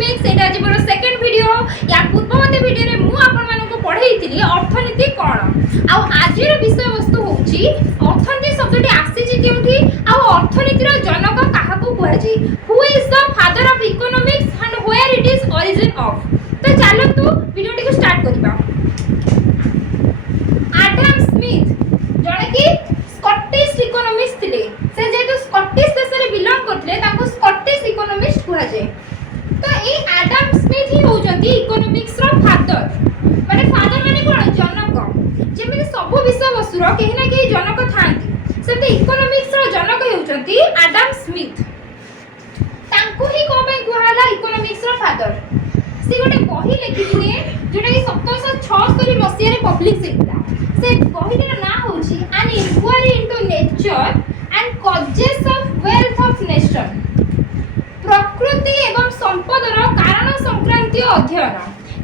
Economics एटा आज मोर second video या पूर्ववर्ती वीडियो रे मु आपन मानको पढाईतिली अर्थनीति कोन आ आजिर विषय वस्तु होची अर्थनीति शब्दटी आसीची केउठी आ अर्थनीतिर जनक काहाकू कुहाजी who is the father of economics and where it is origin of. तो चलंतु वीडियोटी को स्टार्ट करिबा। एडम स्मिथ जणे की स्कॉटिश इकोनॉमिस्ट थिले से जेतु स्कॉटिश देश रे बिलोंग करथिले ताको स्कॉटिश इकोनॉमिस्ट कुहाजे। तो ए एडम स्मिथ ही होउचंती इकोनॉमिक्स रो फादर माने कोन जनक जेमे सब विषय वस्तुर केही ना केही जनक थांती सेते इकोनॉमिक्स रो जनक हेउचंती एडम स्मिथ। तांको ही कोबे कुहाला इकोनॉमिक्स रो फादर। से गोटे बही लिखिथिले जोटा कि 1776 मसिया रे पब्लिश हेला। से बहीर ना होची an inquiry into nature and causes of wealth of nation, प्रकृति एवं संपदर कारण संक्रांतीय अध्ययन।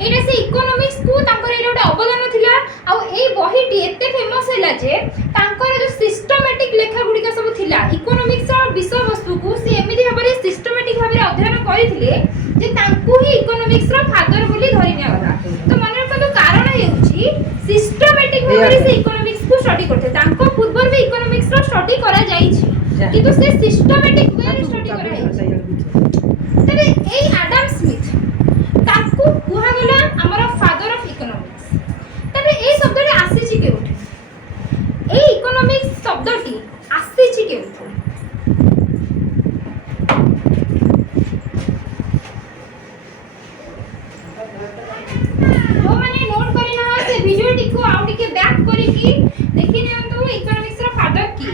एटा से इकोनॉमिक्स को तांकर एटा गोटे अवदान थिला। आ ए बहीटी एते फेमस हैला जे तांकर जो सिस्टमैटिक लेखा गुडिका सब थिला इकोनॉमिक्स रो विषय वस्तु को से एमिति भाबरे सिस्टमैटिक भाबरे अध्ययन करिथिले जे तांको ही इकोनॉमिक्स रो फादर बोली धरि निया गला। तो मन रखतो कारण हेउची सिस्टमैटिक भाबरे से इकोनॉमिक्स को स्टडी करथे। तांको पूर्व भी इकोनॉमिक्स रो स्टडी करा जाईछि किंतु से सिस्टमैटिक वे रे स्टडी करा जाईछि। तबे ए एडम स्मिथ ताकू कुहा गला हमर फादर ऑफ इकोनॉमिक्स। तबे ए शब्दटी आसीछि केउठी ए इकोनॉमिक्स शब्दटी आसीछि केउठी जो माने नोट करी ना से वीडियोटी को आउ टिके बैक करी की देखि नियंतु इकोनॉमिक्स रो फादर की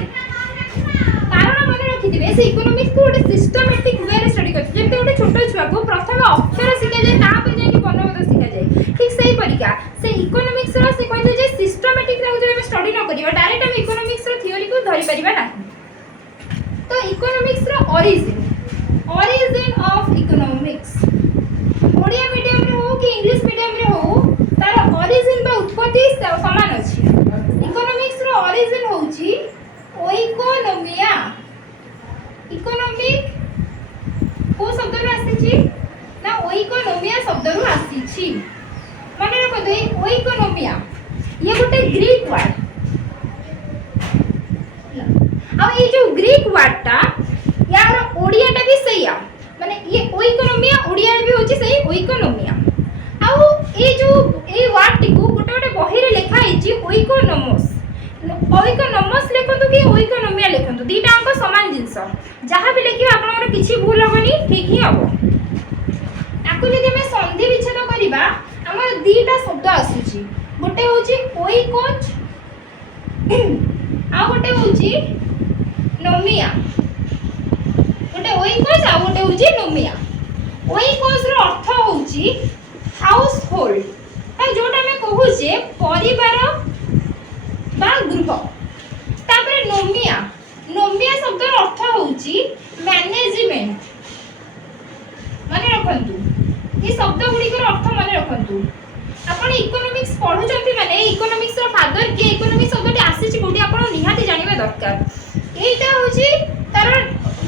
कारण मन रखि दिबे। से इकोनॉमिक्स को गोटे सिस्टमैटिक वे रे स्टडी करछि जेते गोटे छोटो छुआ को प्रथम अक्षर सिखा जाय तापर जाय कि वर्णमाला सिखा जाय ठीक सेही परिका से इकोनॉमिक्स रो से कहते जे सिस्टमैटिक रे जे हम स्टडी न करिबा डायरेक्ट हम इकोनॉमिक्स रो थ्योरी को धरि परिबा ना। तो इकोनॉमिक्स रो origin of economics Odia medium रे हो कि इंग्लिश मीडियम रे हो तार ओरिजिन बा उत्पत्ति समान अछि। इकोनॉमिक्स रो ओरिजिन होउची ओइकोनोमिया। इकोनॉमिक को शब्द रो आसीची ना ओइकोनोमिया शब्द रो आसीची। माने रखो दे ओइकोनोमिया ये गोटे ग्रीक वर्ड आ ये जो ग्रीक वर्ड ता यार ओडिया टा भी सहीया माने ये ओइकोनोमिया ओडिया भी होची सही ओइकोनोमिया। आ ये जो ए वर्ड टी को गोटे गोटे बही रे लिखा हिची ओइकोनोमस लेखंतु कि ओइकोनोमिया लेखंतु दीटा अंक समान जिंस जहां भी लिखिबा आपनकर किछि भूल होबनी ठीक ही हबो। आकु जदि हम संधि विच्छेद करिबा हमर दीटा शब्द आसीची गोटे होची ओइकोच आ गोटे होची नोमिया। गोटे ओइकोच आ गोटे होची नोमिया। ओइकोच रो अर्थ होची हाउस होल्ड ता जोटा हम कहू जे परिवार बा गृह। तापर नोमिया शब्द रो अर्थ होची मैनेजमेंट। माने रखंतु ये शब्द गुडी को अर्थ माने रखंतु। आपण इकोनॉमिक्स पढुचंती माने इकोनॉमिक्स रो फादर के इकोनॉमिक्स शब्दटी आसीची कोठी आपण निहाती जानिबा दरकार। एटा होची तार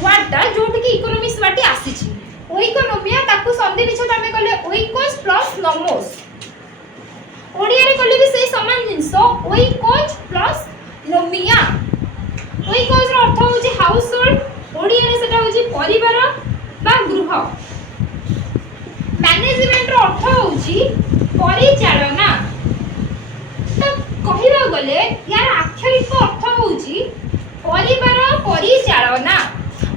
वर्डटा जोठी कि इकोनॉमिक्स वाटी आसीची ओइकोनोमिया ताकू संधि विच्छेद हमें कहले ओइकोस प्लस नोमोस। ओडिया रे कहले भी सही समान जिंस ओइकोच प्लस नोमिया। ओइकोच रो अर्थ होची हाउस होल्ड ओडिया रे सेटा होची परिवार बा गृह। मैनेजमेंट रो अर्थ होची परिचालना। तो कहिबा गले यार आक्षरिक अर्थ होची परिवार परिचालना।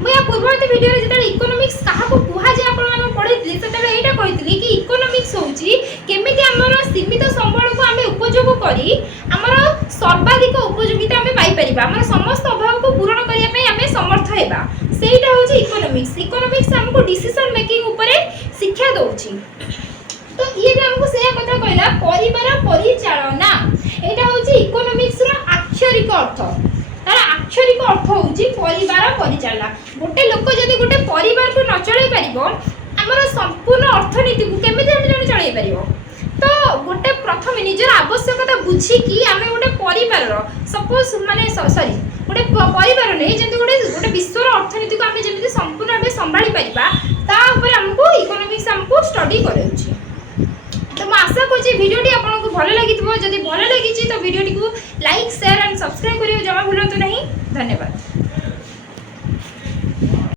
मैं या पूर्ववर्ती वीडियो रे जतले इकोनॉमिक्स काहा को कुहा जे आपण माने पढितली ततले एटा कहितली कि इकोनॉमिक्स होची केमिति हमर सीमित संबळ को हमें उपयोग करी हमर सर्वाधिक उपयोगिता हमें पाई परिबा हमर समस्त अभाव को पूर्ण करिया पे हमें समर्थ हेबा सेटा होची इकोनॉमिक्स। इकोनॉमिक्स हमको डिसीजन मेकिंग ऊपर शिक्षा दोची। तो ये भी हमको सेया कथा कहला परिवार परिचालना एटा होची इकोनॉमिक्स रो अक्षरिक अर्थ। तार अक्षरिक अर्थ होची परिवार परिचालना। गोटे लोक जदि गोटे परिवार को न चलाई परिबो हमर संपूर्ण अर्थनीति को केमिति हम जने चलाई परिबो। तो गोटे प्रथम निजर आवश्यकता बुझी कि हमें गोटे परिवार रो सपोज माने सॉरी गोटे परिवार नै जेंति गोटे विश्व रो अर्थनीति को हमें जेमिति संपूर्ण भाबे संभाळी परिबा ता ऊपर हमको इकोनॉमिक्स हमको स्टडी कराऊँगी। तो मैं आशा करुँची भिडियोटी आपको भल लगी जदि भल लगी तो भिडियोटी को लाइक शेयर एंड सब्सक्राइब करिए जमा भूलु नहीं। धन्यवाद।